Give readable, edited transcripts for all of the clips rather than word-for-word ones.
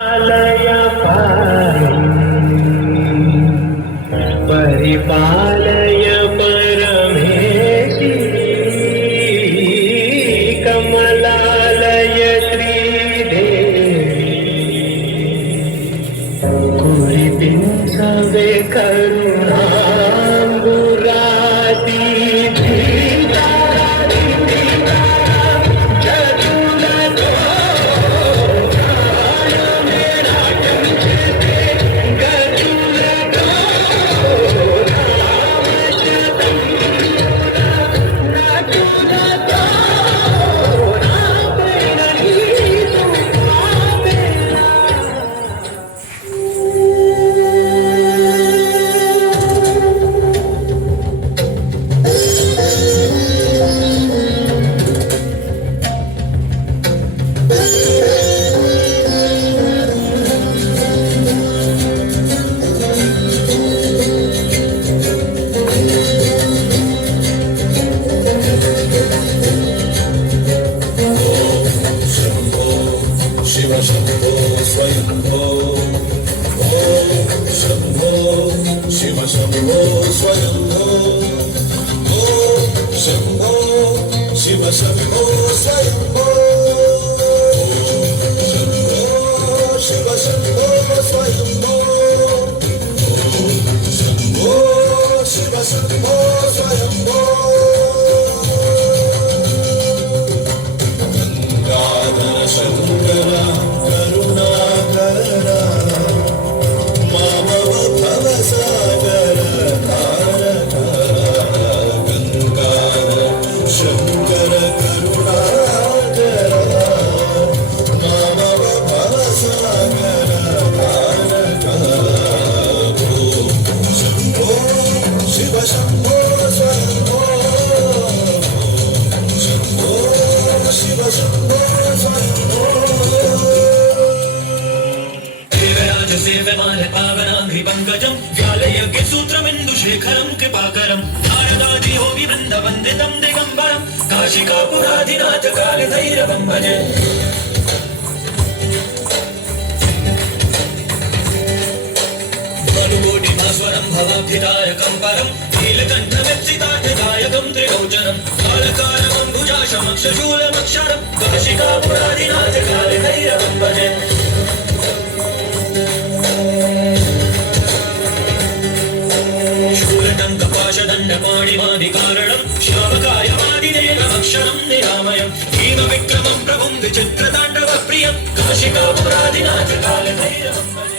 आलय परिपालय परमेशी कमलालय श्रीदेवी कुरिपिंसवे करुणांबुराती शंभो स्वयंभो ओम शंभो शिव शंभो स्वयंभो ओम शंभो शिव शंभो स्वयंभो ओम शंभो शिव शंभो स्वयंभो ओम शंभो शिव शंभो स्वयंभो गंगाधर शंकर शंकर करुणाकर मानव भवसागर तारक शंभो शिव शंभो शंभो शंभो शिव शंभो शंभो देवराज सेव्यमान पावनांघ्रि पंकजं व्यालयज्ञ सूत्रमिन्दुशेखरं कृपाकरं नारदादि योगी वृन्द वन्दितं दिगम्बरं काशिकापुराधिनाथ कालभैरवं भजे भानुकोटिभास्वरं भवाब्धिदायकं परं नीलकण्ठविप्सितार्थदायकं त्रिलोचनं कालकालमम्बुजाशमक्षशूलमक्षरं काशिकापुराधिनाथ कालभैरवं भजे शूलटङ्कपाशदण्डपाणिमादिकारणं श्यामकायमादिदेवमक्षरं निरामयं भीमविक्रमं प्रभुं विचित्रताण्डवप्रियं काशिकापुराधिनाथ कालभैरवं भजे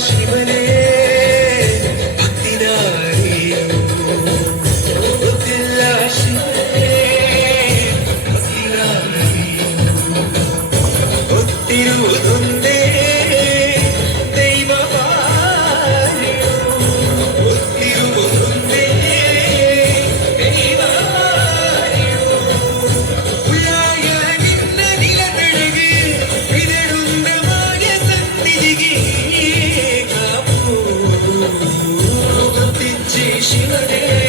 शिवने भक्तिनारी गोतिल्ला शिवने भक्तिनारी गोत्तिरुवुदुंदे दैववार्यो गोत्तिरुवुदुंदे दैववार्यो उल्लाय निन्न निलबेळगे इदडुंद माय सन्निधिगे शिवने